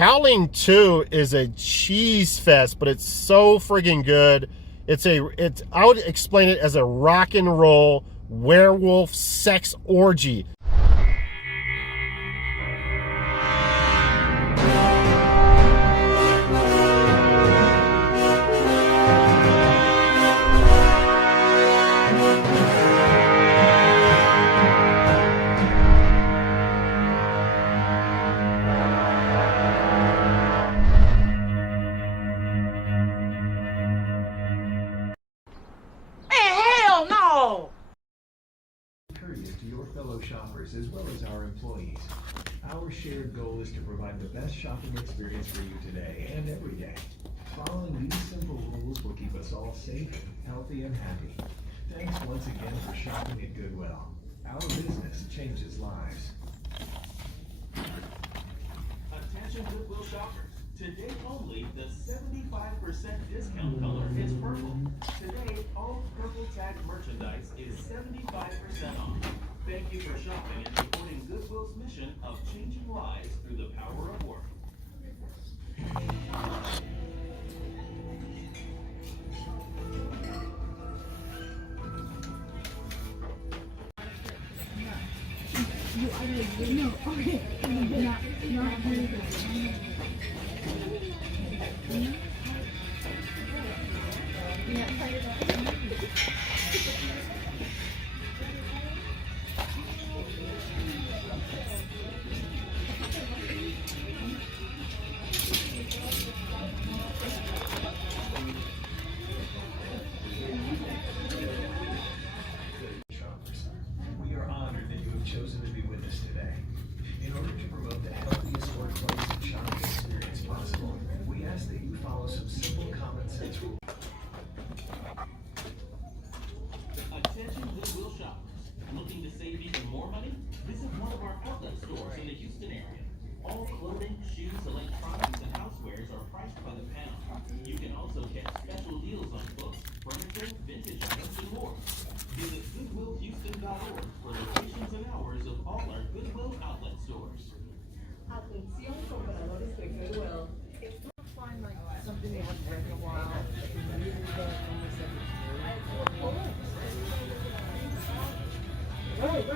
Howling 2 is a cheese fest, but it's so friggin' good. I would explain it as a rock and roll werewolf sex orgy. To your fellow shoppers as well as our employees. Our shared goal is to provide the best shopping experience for you today and every day. Following these simple rules will keep us all safe, healthy, and happy. Thanks once again for shopping at Goodwill. Our business changes lives. Attention Goodwill shoppers. Today only, the 75% discount color is purple. Today, all purple tag merchandise is 75% off. Thank you for shopping and supporting Goodwill's mission of changing lives through the power of work. We are honored that you have chosen to be with us today. In order to promote the healthiest workplace and shopping experience possible, we ask that you follow some simple common sense rules. Attention Goodwill shoppers. Looking to save even more money? Visit one of our outlet stores in the Houston area. All clothing, shoes, electronics, and housewares are priced by the pound. You can also get special deals on books, furniture, vintage items, and more. Visit GoodwillHouston.org for locations and hours of all our Goodwill outlet stores. Atención compradores de Goodwill. If you find like something they haven't read in a while, right.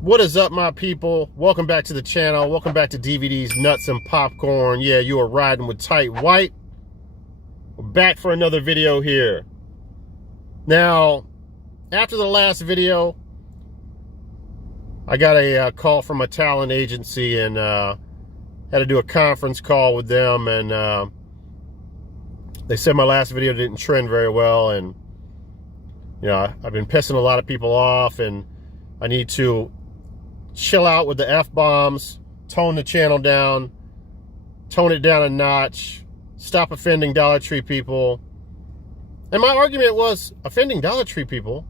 What is up, my people? Welcome back to the channel. Welcome back to DVDs, Nuts, and Popcorn. Yeah, you are riding with Tight White. We're back for another video here. Now, after the last video, I got a call from a talent agency and had to do a conference call with them. And they said my last video didn't trend very well. And, you know, I've been pissing a lot of people off, and I need to chill out with the F-bombs, tone the channel down, tone it down a notch, stop offending Dollar Tree people. And my argument was, offending Dollar Tree people?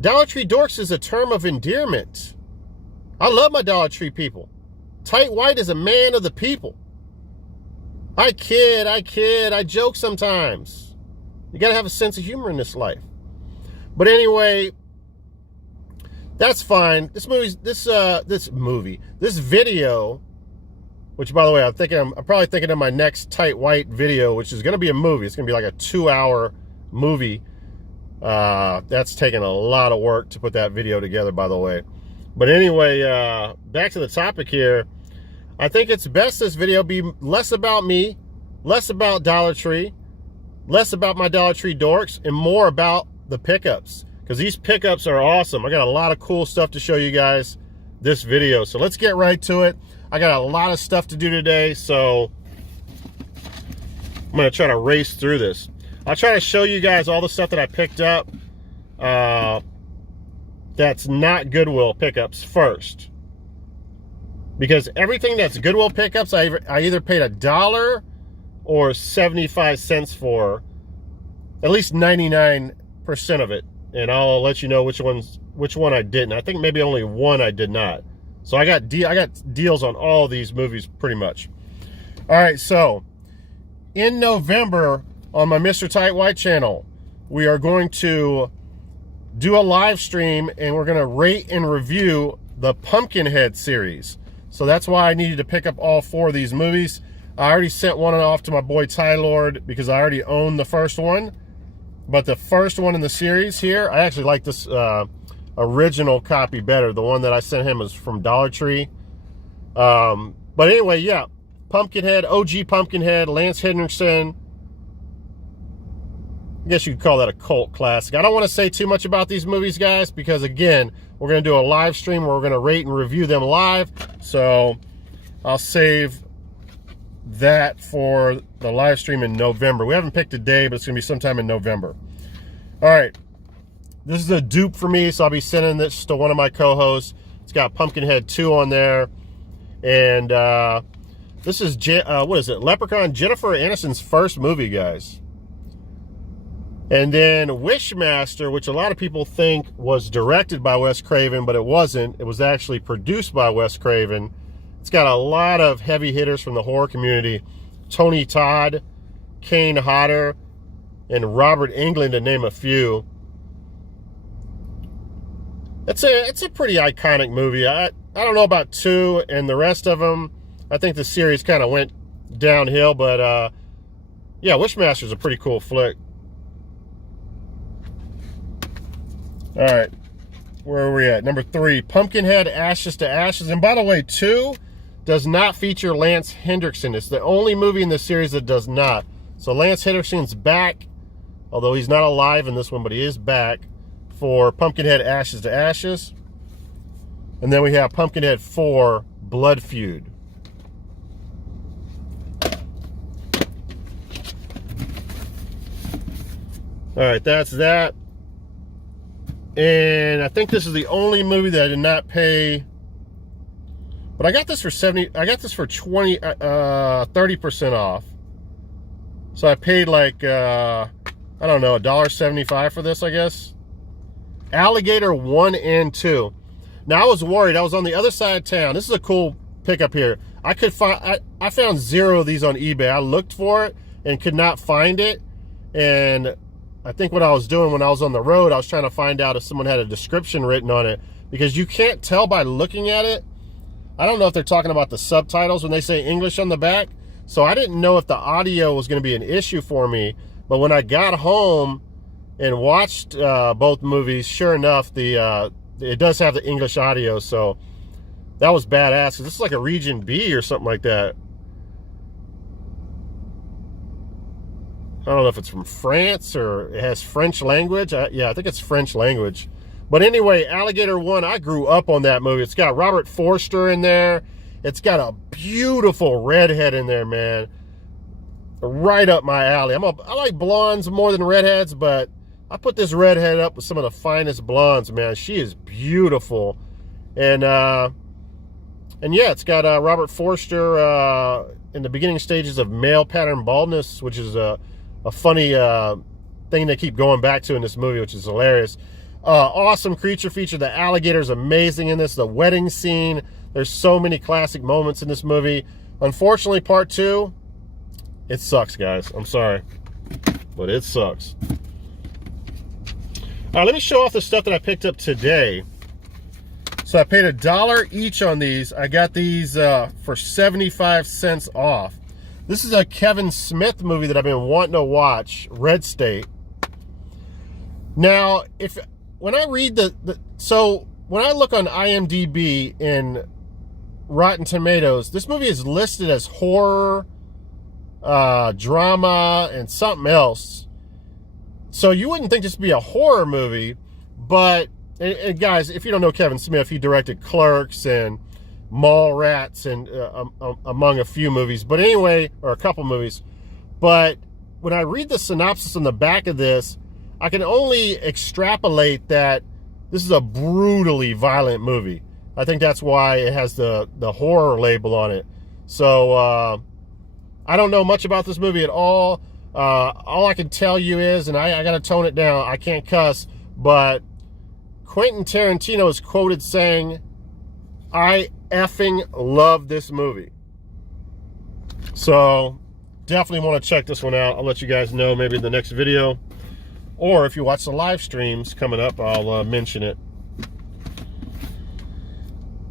Dollar Tree dorks is a term of endearment. I love my Dollar Tree people. Tight White is a man of the people. I kid, I joke sometimes. You gotta have a sense of humor in this life. But anyway, that's fine. This video, which, by the way, I'm probably thinking of my next Tight White video, which is going to be a movie. It's going to be like a 2-hour movie. That's taken a lot of work to put that video together, by the way. But anyway, back to the topic here. I think it's best this video be less about me, less about Dollar Tree, less about my Dollar Tree dorks, and more about the pickups. Because these pickups are awesome. I got a lot of cool stuff to show you guys this video. So let's get right to it. I got a lot of stuff to do today, so I'm going to try to race through this. I'll try to show you guys all the stuff that I picked up that's not Goodwill pickups first. Because everything that's Goodwill pickups, I either paid $1 or 75 cents for, at least 99% of it. And I'll let you know which one I didn't. I think maybe only one I did not. So I got deals on all these movies pretty much. All right, so in November on my Mr. Tight White channel, we are going to do a live stream and we're going to rate and review the Pumpkinhead series. So that's why I needed to pick up all 4 of these movies. I already sent one off to my boy Ty Lord because I already own the first one. But the first one in the series here, I actually like this original copy better. The one that I sent him is from Dollar Tree. But anyway, yeah. Pumpkinhead, OG Pumpkinhead, Lance Henriksen. I guess you could call that a cult classic. I don't want to say too much about these movies, guys, because again, we're going to do a live stream where we're going to rate and review them live. So I'll save that for the live stream in November. We haven't picked a day, but it's going to be sometime in November. All right. This is a dupe for me, so I'll be sending this to one of my co-hosts. It's got Pumpkinhead 2 on there. And this is, what is it? Leprechaun, Jennifer Aniston's first movie, guys. And then Wishmaster, which a lot of people think was directed by Wes Craven, but it wasn't. It was actually produced by Wes Craven. It's got a lot of heavy hitters from the horror community. Tony Todd, Kane Hodder, and Robert Englund, to name a few. It's a pretty iconic movie. I don't know about 2 and the rest of them. I think the series kind of went downhill, but yeah, Wishmaster's a pretty cool flick. All right, where are we at? Number 3, Pumpkinhead, Ashes to Ashes. And by the way, 2 does not feature Lance Henriksen. It's the only movie in the series that does not. So Lance Henriksen's back, although he's not alive in this one, but he is back for Pumpkinhead, Ashes to Ashes. And then we have Pumpkinhead 4, Blood Feud. All right, that's that. And I think this is the only movie that I did not pay. But I got this for 30% off. So I paid like, I don't know, $1.75 for this, I guess. Alligator 1 and 2. Now I was worried. I was on the other side of town. This is a cool pickup here. I found 0 of these on eBay. I looked for it and could not find it. And I think what I was doing when I was on the road, I was trying to find out if someone had a description written on it, because you can't tell by looking at it. I don't know if they're talking about the subtitles when they say English on the back. So I didn't know if the audio was going to be an issue for me. But when I got home and watched both movies, sure enough, it does have the English audio. So that was badass. This is like a Region B or something like that. I don't know if it's from France or it has French language. Yeah, I think it's French language. But anyway, Alligator 1, I grew up on that movie. It's got Robert Forster in there. It's got a beautiful redhead in there, man. Right up my alley. I like blondes more than redheads, but I put this redhead up with some of the finest blondes, man. She is beautiful. And yeah, it's got Robert Forster in the beginning stages of male pattern baldness, which is a funny thing they keep going back to in this movie, which is hilarious. Awesome creature feature. The alligator's amazing in this. The wedding scene. There's so many classic moments in this movie. Unfortunately, part 2, it sucks, guys. I'm sorry, but it sucks. All right, let me show off the stuff that I picked up today. So I paid $1 each on these. I got these for 75 cents off. This is a Kevin Smith movie that I've been wanting to watch, Red State. Now, when I read so when I look on IMDb and Rotten Tomatoes, this movie is listed as horror, drama, and something else. So you wouldn't think this would be a horror movie, but, and guys, if you don't know Kevin Smith, he directed Clerks and Mallrats and among a few movies, but anyway, or a couple movies. But when I read the synopsis on the back of this, I can only extrapolate that this is a brutally violent movie. I think that's why it has the horror label on it. So I don't know much about this movie at all. All I can tell you is, and I got to tone it down, I can't cuss, but Quentin Tarantino is quoted saying, "I effing love this movie." So definitely want to check this one out. I'll let you guys know maybe in the next video. Or if you watch the live streams coming up, I'll mention it.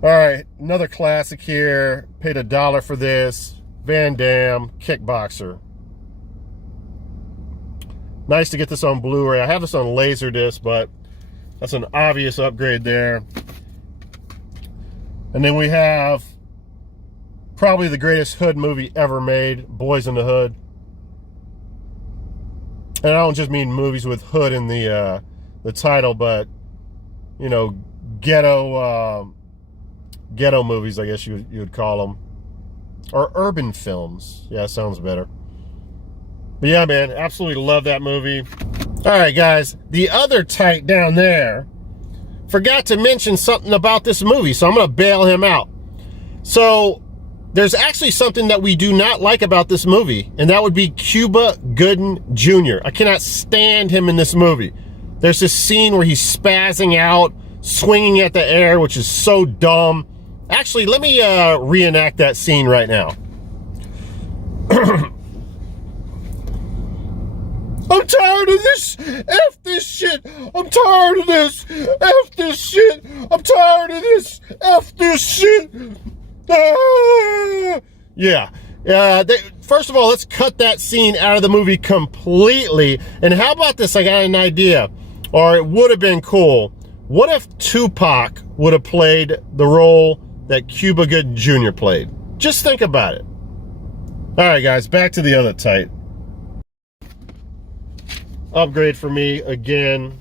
All right, another classic here. Paid $1 for this. Van Damme, Kickboxer. Nice to get this on Blu-ray. I have this on Laserdisc, but that's an obvious upgrade there. And then we have probably the greatest hood movie ever made, Boys in the Hood. And I don't just mean movies with hood in the title, but, you know, ghetto movies, I guess you would call them. Or urban films. Yeah, sounds better. But yeah, man, absolutely love that movie. All right, guys, the other tight down there forgot to mention something about this movie, so I'm going to bail him out. So there's actually something that we do not like about this movie, and that would be Cuba Gooding Jr. I cannot stand him in this movie. There's this scene where he's spazzing out, swinging at the air, which is so dumb. Actually, let me reenact that scene right now. I'm tired of this. F this shit. I'm tired of this. F this shit. I'm tired of this. F this shit. Ah! Yeah. First of all, let's cut that scene out of the movie completely. And how about this? I got an idea. Or it would have been cool. What if Tupac would have played the role that Cuba Gooding Jr. played? Just think about it. All right, guys, back to the other tight. Upgrade for me again.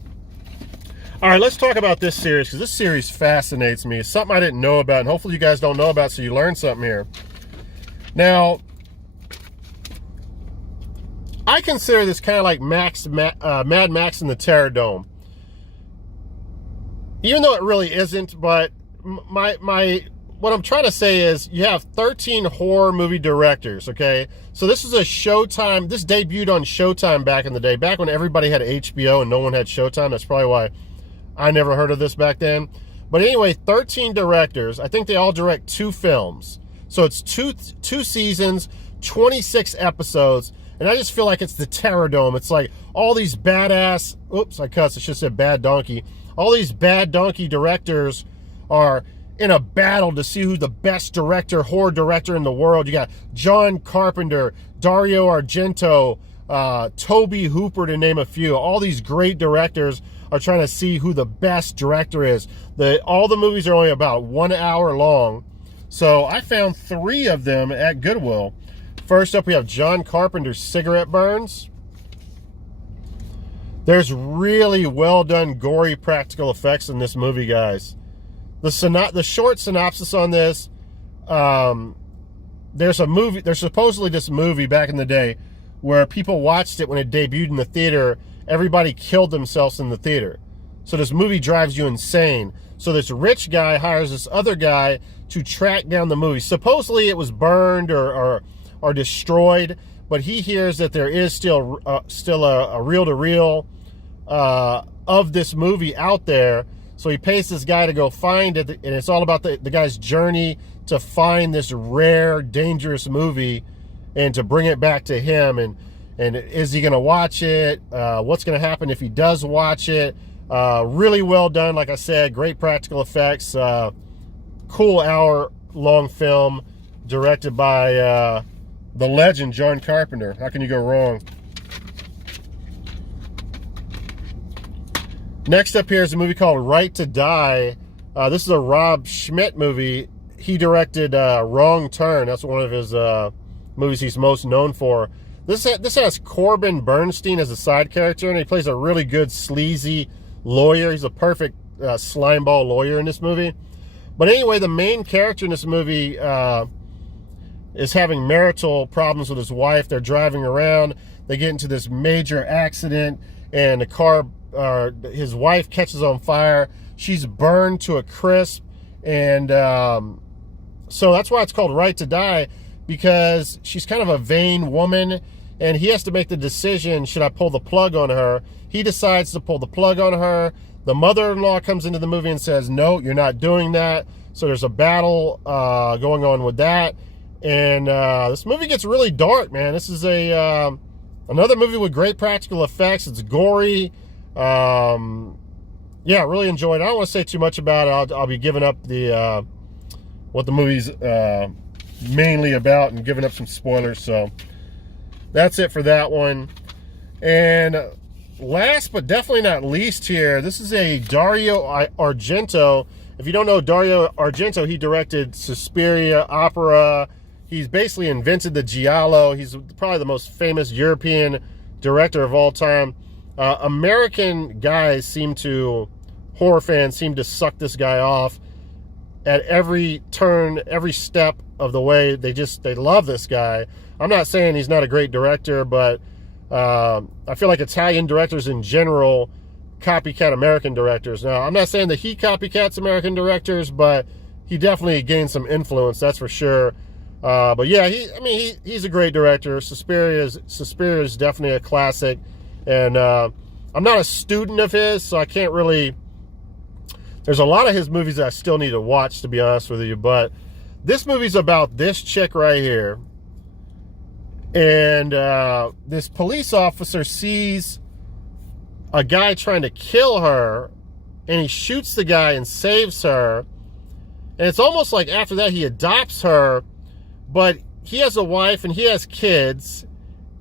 All right, let's talk about this series, because this series fascinates me. It's something I didn't know about, and hopefully you guys don't know about, so you learn something here. Now, I consider this kind of like Mad Max and the Terrordome. Even though it really isn't, but what I'm trying to say is you have 13 horror movie directors, okay? So this is a Showtime. This debuted on Showtime back in the day, back when everybody had HBO and no one had Showtime. That's probably why I never heard of this back then. But anyway, 13 directors. I think they all direct 2 films. So it's two seasons, 26 episodes, and I just feel like it's the Terrordome. It's like all these badass, oops, I cussed, I should have said bad donkey. All these bad donkey directors are in a battle to see who's the best horror director in the world. You got John Carpenter, Dario Argento, Tobe Hooper, to name a few. All these great directors are trying to see who the best director is. All the movies are only about 1 hour long. So I found 3 of them at Goodwill. First up, we have John Carpenter's Cigarette Burns. There's really well done gory practical effects in this movie, guys. The short synopsis on this, there's supposedly this movie back in the day where people watched it when it debuted in the theater. Everybody killed themselves in the theater. So this movie drives you insane. So this rich guy hires this other guy to track down the movie. Supposedly it was burned or destroyed, but he hears that there is still a reel-to-reel of this movie out there. So he pays this guy to go find it, and it's all about the guy's journey to find this rare, dangerous movie and to bring it back to him. And is he going to watch it? What's going to happen if he does watch it? Really well done, like I said, great practical effects. Cool hour-long film directed by the legend, John Carpenter. How can you go wrong? Next up here is a movie called Right to Die. This is a Rob Schmidt movie. He directed Wrong Turn. That's one of his movies he's most known for. This has Corbin Bernstein as a side character, and he plays a really good sleazy lawyer. He's a perfect slimeball lawyer in this movie. But anyway, the main character in this movie is having marital problems with his wife. They're driving around. They get into this major accident, and the car, his wife catches on fire. She's burned to a crisp, and so that's why it's called Right to Die, because she's kind of a vain woman, and he has to make the decision, should I pull the plug on her? He decides to pull the plug on her. The mother-in-law comes into the movie and says, no, you're not doing that. So there's a battle going on with that. And this movie gets really dark, man. This is another movie with great practical effects. It's gory. Yeah, really enjoyed it. I don't want to say too much about it. I'll be giving up the what the movie's mainly about and giving up some spoilers. So that's it for that one. And last but definitely not least here, this is a Dario Argento. If you don't know Dario Argento, he directed Suspiria, Opera. He's basically invented the giallo. He's probably the most famous European director of all time. American guys horror fans seem to suck this guy off at every turn, every step of the way. They love this guy. I'm not saying he's not a great director, but I feel like Italian directors in general copycat American directors. Now, I'm not saying that he copycats American directors, but he definitely gained some influence, that's for sure. But yeah, he's a great director. Suspiria is definitely a classic, and I'm not a student of his, so I can't really. There's a lot of his movies that I still need to watch, to be honest with you. But this movie's about this chick right here, and this police officer sees a guy trying to kill her, and he shoots the guy and saves her. And it's almost like after that he adopts her, but he has a wife and he has kids,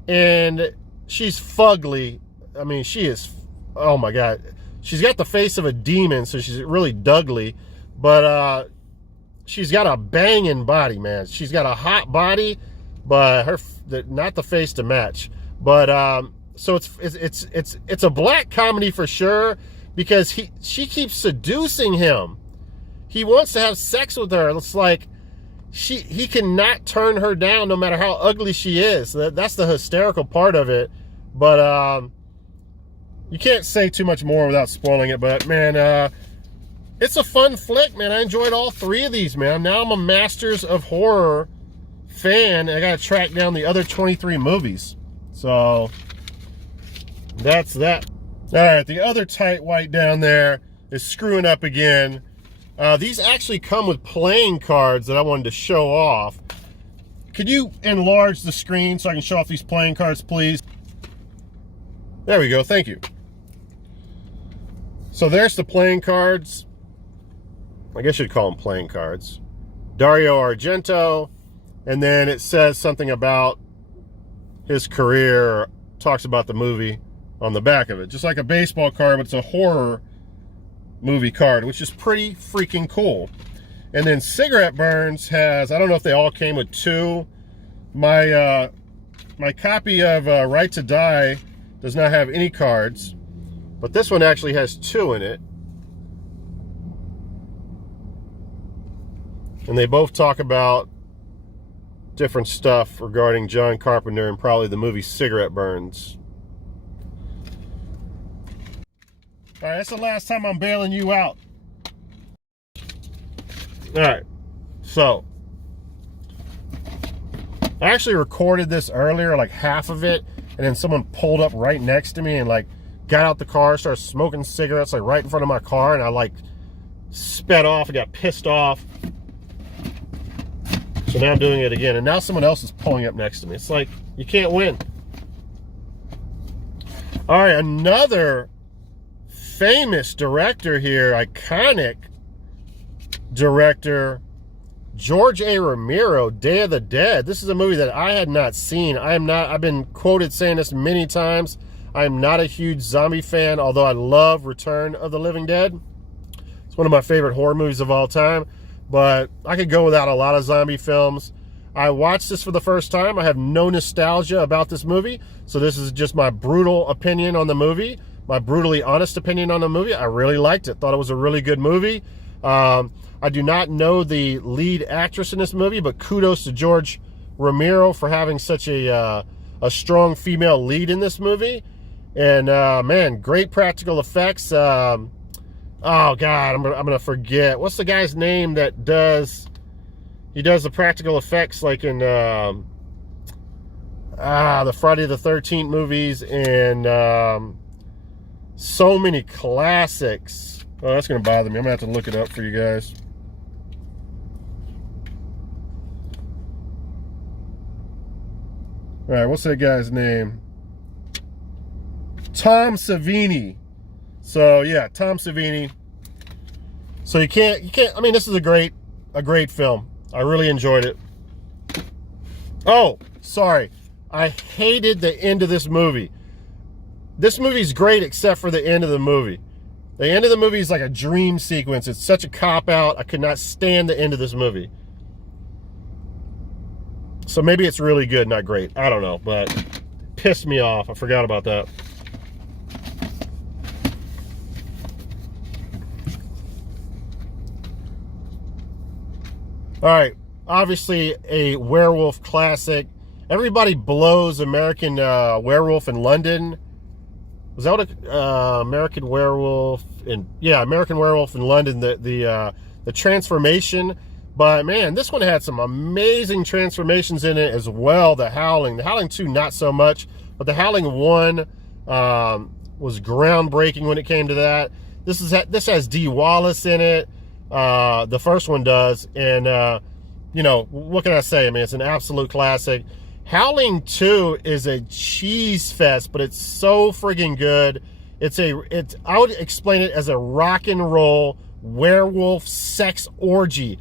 and she's fugly. I mean, she is, oh my God. She's got the face of a demon, so she's really Dougly, but she's got a banging body, man. She's got a hot body, but not the face to match. But so it's a black comedy for sure, because she keeps seducing him. He wants to have sex with her. It's like he cannot turn her down no matter how ugly she is. That's the hysterical part of it. But you can't say too much more without spoiling it. But man, it's a fun flick, man. I enjoyed all three of these, man. Now I'm a Masters of Horror fan. I gotta track down the other 23 movies. So that's that. All right, the other tight white down there is screwing up again. These actually come with playing cards that I wanted to show off. Could you enlarge the screen so I can show off these playing cards, please? There we go, thank you. So there's the playing cards. I guess you'd call them playing cards. Dario Argento, and then it says something about his career, talks about the movie on the back of it. Just like a baseball card, but it's a horror movie card, which is pretty freaking cool. And then Cigarette Burns has, I don't know if they all came with two. My copy of Right to Die does not have any cards, but this one actually has two in it. And they both talk about different stuff regarding John Carpenter and probably the movie Cigarette Burns. All right, that's the last time I'm bailing you out. All right, so I actually recorded this earlier, like half of it, and then someone pulled up right next to me and like got out the car, started smoking cigarettes like right in front of my car, and I like sped off and got pissed off. So now I'm doing it again, and now someone else is pulling up next to me. It's like, you can't win. All right, another famous director here, iconic director, George A. Romero, Day of the Dead. This is a movie that I had not seen. I've been quoted saying this many times. I'm not a huge zombie fan, although I love Return of the Living Dead. It's one of my favorite horror movies of all time, but I could go without a lot of zombie films. I watched this for the first time. I have no nostalgia about this movie, so this is just my brutal opinion on the movie, my brutally honest opinion on the movie. I really liked it. Thought it was a really good movie. I do not know the lead actress in this movie, but kudos to George Ramiro for having such a strong female lead in this movie. And man, great practical effects. Oh God, I'm gonna forget. What's the guy's name that does? He does the practical effects like in the Friday the 13th movies and so many classics. Oh, that's gonna bother me. I'm gonna have to look it up for you guys. All right, what's that guy's name? Tom Savini. So yeah, Tom Savini. So you can't. I mean, this is a great film. I really enjoyed it. Oh, sorry. I hated the end of this movie. This movie's great except for the end of the movie. The end of the movie is like a dream sequence. It's such a cop-out. I could not stand the end of this movie. So maybe it's really good, not great. I don't know, but it pissed me off. I forgot about that. All right, obviously a werewolf classic. Everybody blows American Werewolf in London. Was that what American Werewolf in? Yeah, American Werewolf in London. The transformation, but man, this one had some amazing transformations in it as well. The Howling 2, not so much, but the Howling 1 was groundbreaking when it came to that. This has Dee Wallace in it. The first one does, and you know, what can I say? I mean, it's an absolute classic. Howling 2 is a cheese fest, but it's so friggin' good. I would explain it as a rock and roll werewolf sex orgy.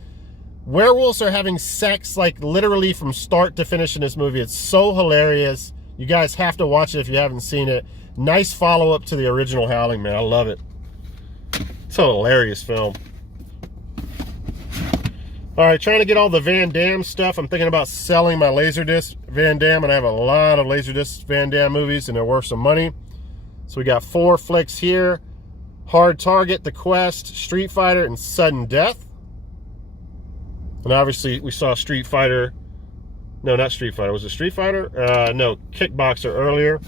Werewolves are having sex like literally from start to finish in this movie. It's so hilarious. You guys have to watch it if you haven't seen it. Nice follow-up to the original Howling, man. I love it. It's a hilarious film. All right, trying to get all the Van Damme stuff. I'm thinking about selling my Laserdisc Van Damme, and I have a lot of Laserdisc Van Damme movies, and they're worth some money. So we got 4 flicks here. Hard Target, The Quest, Street Fighter, and Sudden Death. And obviously, we saw Street Fighter. No, not Street Fighter. Was it Street Fighter? No, Kickboxer earlier.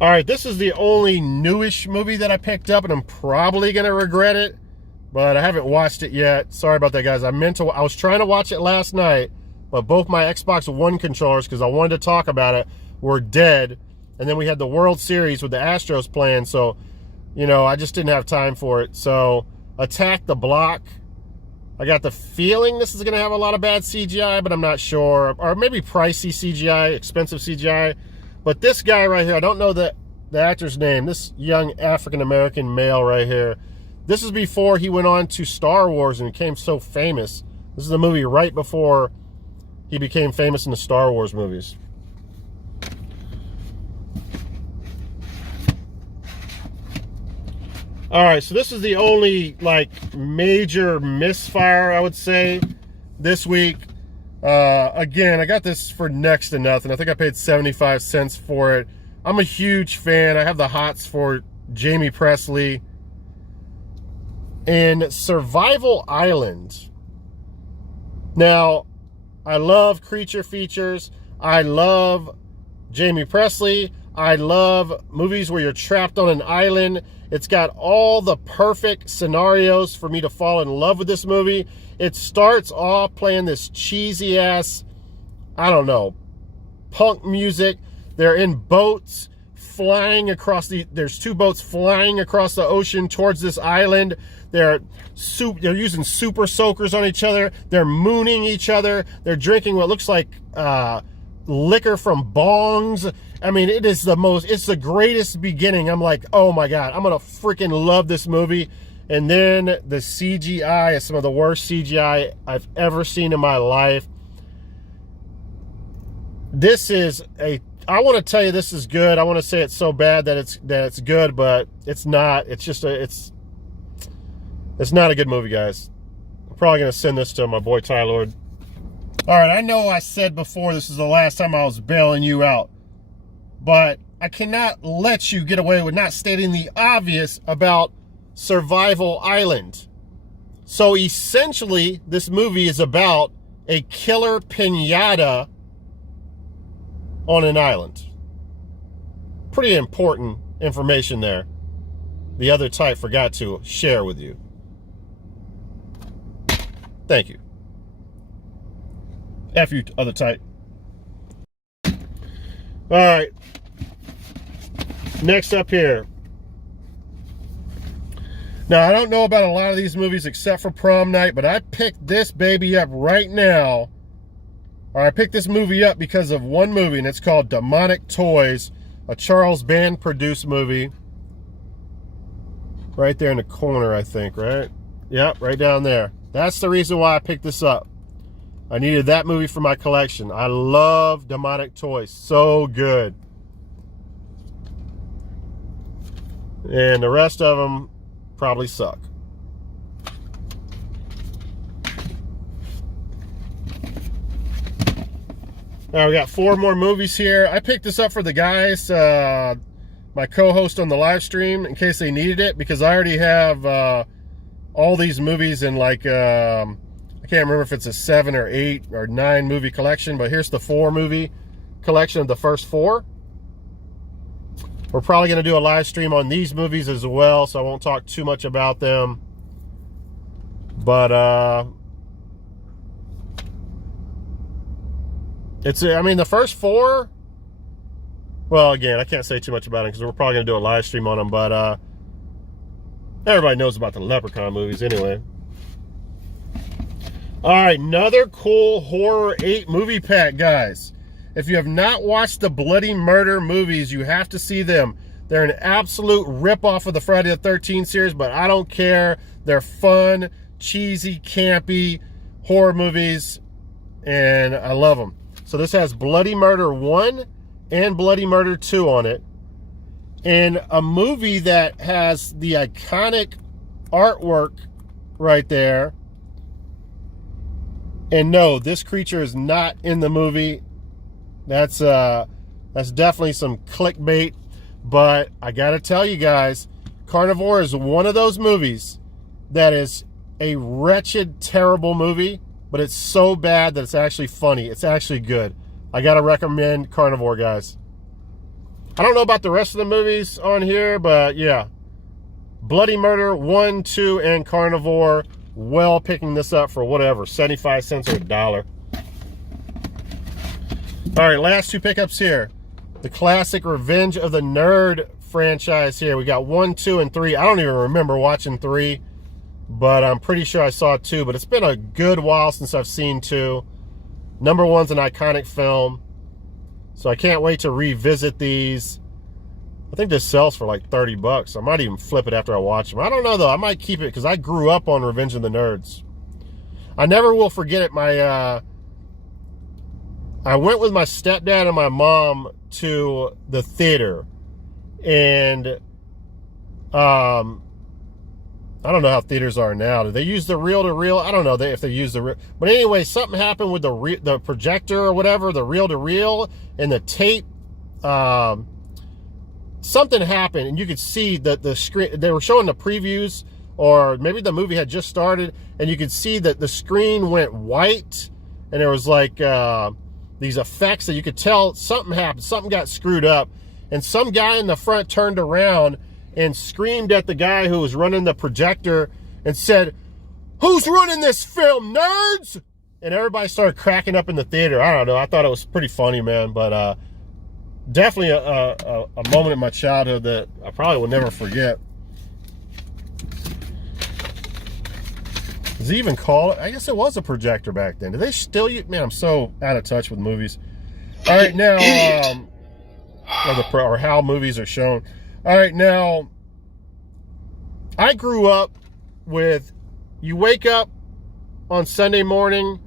All right, this is the only newish movie that I picked up, and I'm probably going to regret it. But I haven't watched it yet. Sorry about that, guys. I was trying to watch it last night, but both my Xbox One controllers, because I wanted to talk about it, were dead. And then we had the World Series with the Astros playing, so, you know, I just didn't have time for it. So, Attack the Block. I got the feeling this is going to have a lot of bad CGI, but I'm not sure. Or maybe pricey CGI, expensive CGI. But this guy right here, I don't know the actor's name. This young African-American male right here. This is before he went on to Star Wars and became so famous. This is the movie right before he became famous in the Star Wars movies. All right, so this is the only, like, major misfire, I would say, this week. Again, I got this for next to nothing. I think I paid 75 cents for it. I'm a huge fan. I have the hots for Jamie Presley. And Survival Island. Now, I love creature features. I love Jamie Presley. I love movies where you're trapped on an island. It's got all the perfect scenarios for me to fall in love with this movie. It starts off playing this cheesy ass, I don't know, punk music. They're in boats flying across there's 2 boats flying across the ocean towards this island. They're using super soakers on each other. They're mooning each other. They're drinking what looks like liquor from bongs. I mean, it's the greatest beginning. I'm like, oh my God, I'm going to freaking love this movie. And then the CGI is some of the worst CGI I've ever seen in my life. I want to tell you this is good. I want to say it's so bad that it's good, but it's not. It's just it's not a good movie, guys. I'm probably going to send this to my boy Ty Lord. All right, I know I said before this is the last time I was bailing you out, but I cannot let you get away with not stating the obvious about Survival Island. So essentially, this movie is about a killer piñata on an island. Pretty important information there. The other type forgot to share with you. Thank you. F you, other type. All right. Next up here. Now, I don't know about a lot of these movies except for Prom Night, but I picked this baby up right now. Or I picked this movie up because of one movie, and it's called Demonic Toys, a Charles Band produced movie. Right there in the corner, I think, right? Yep, right down there. That's the reason why I picked this up. I needed that movie for my collection. I love Demonic Toys. So good. And the rest of them probably suck. Now we got 4 more movies here. I picked this up for the guys, my co-host on the live stream, in case they needed it, because I already have all these movies in like, I can't remember if it's a 7 or 8 or 9 movie collection, but here's the 4 movie collection of the first 4. We're probably going to do a live stream on these movies as well, so I won't talk too much about them. But, I mean, the first 4, well, again, I can't say too much about them because we're probably going to do a live stream on them, but everybody knows about the Leprechaun movies anyway. All right, another cool Horror 8 movie pack, guys. If you have not watched the Bloody Murder movies, you have to see them. They're an absolute ripoff of the Friday the 13th series, but I don't care. They're fun, cheesy, campy horror movies, and I love them. So this has Bloody Murder 1 and Bloody Murder 2 on it. And a movie that has the iconic artwork right there. And no, this creature is not in the movie. That's definitely some clickbait, but I gotta tell you guys, Carnivore is one of those movies that is a wretched, terrible movie, but it's so bad that it's actually funny. It's actually good. I gotta recommend Carnivore, guys. I don't know about the rest of the movies on here, but yeah, Bloody Murder 1, 2, and Carnivore. Well, picking this up for whatever, 75 cents or $1. All right, last 2 pickups here. The classic Revenge of the Nerd franchise here. We got 1, 2, and 3. I don't even remember watching 3, but I'm pretty sure I saw 2. But it's been a good while since I've seen 2. Number 1's an iconic film, so I can't wait to revisit these. I think this sells for like 30 bucks. I might even flip it after I watch them. I don't know, though. I might keep it because I grew up on Revenge of the Nerds. I never will forget it. I went with my stepdad and my mom to the theater, and I don't know how theaters are now. Do they use the reel-to-reel? I don't know if they use the reel. But anyway, something happened with the projector or whatever, the reel-to-reel, and the tape. Something happened, and you could see that the screen, they were showing the previews, or maybe the movie had just started, and you could see that the screen went white, and there was like these effects that you could tell something happened, something got screwed up, and some guy in the front turned around and screamed at the guy who was running the projector and said, "Who's running this film, nerds?" And everybody started cracking up in the theater. I don't know. I thought it was pretty funny, man. But definitely a moment in my childhood that I probably will never forget. Does he even call it? I guess it was a projector back then. Do they still use? Man, I'm so out of touch with movies. All right, now, or how movies are shown. All right, now, I grew up with, you wake up on Sunday morning,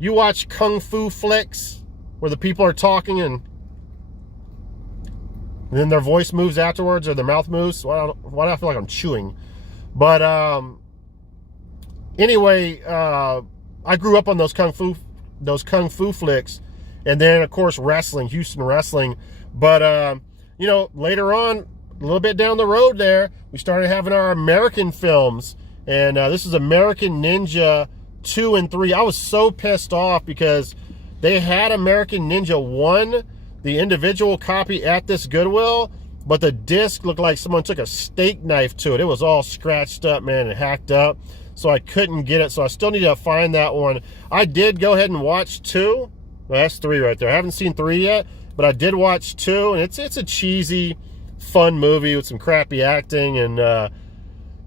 you watch kung fu flicks where the people are talking and then their voice moves afterwards or their mouth moves. Why do I feel like I'm chewing? But anyway, I grew up on those kung fu flicks, and then of course wrestling, Houston wrestling. But you know, later on, a little bit down the road there, we started having our American films, And this is American Ninja 2 and 3. I was so pissed off because they had American Ninja 1, the individual copy, at this Goodwill, but the disc looked like someone took a steak knife to it. It was all scratched up, man, and hacked up. So I couldn't get it. So I still need to find that one. I did go ahead and watch 2. Well, that's 3 right there. I haven't seen 3 yet, but I did watch 2, and it's a cheesy, fun movie with some crappy acting and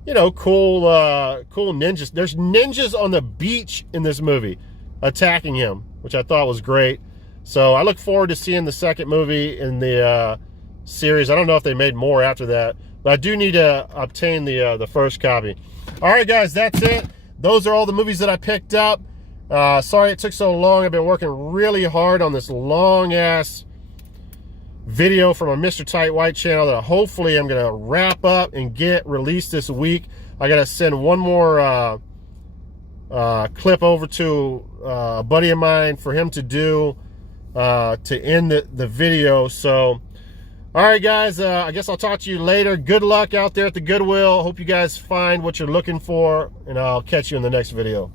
you know, cool ninjas. There's ninjas on the beach in this movie attacking him, which I thought was great. So I look forward to seeing the second movie in the series. I don't know if they made more after that, but I do need to obtain the first copy. All right, guys, that's it. Those are all the movies that I picked up. Sorry it took so long. I've been working really hard on this long-ass video from a Mr. Tight White channel that hopefully I'm going to wrap up and get released this week. I got to send one more clip over to a buddy of mine for him to do to end the video. So, all right, guys, I guess I'll talk to you later. Good luck out there at the Goodwill. Hope you guys find what you're looking for, and I'll catch you in the next video.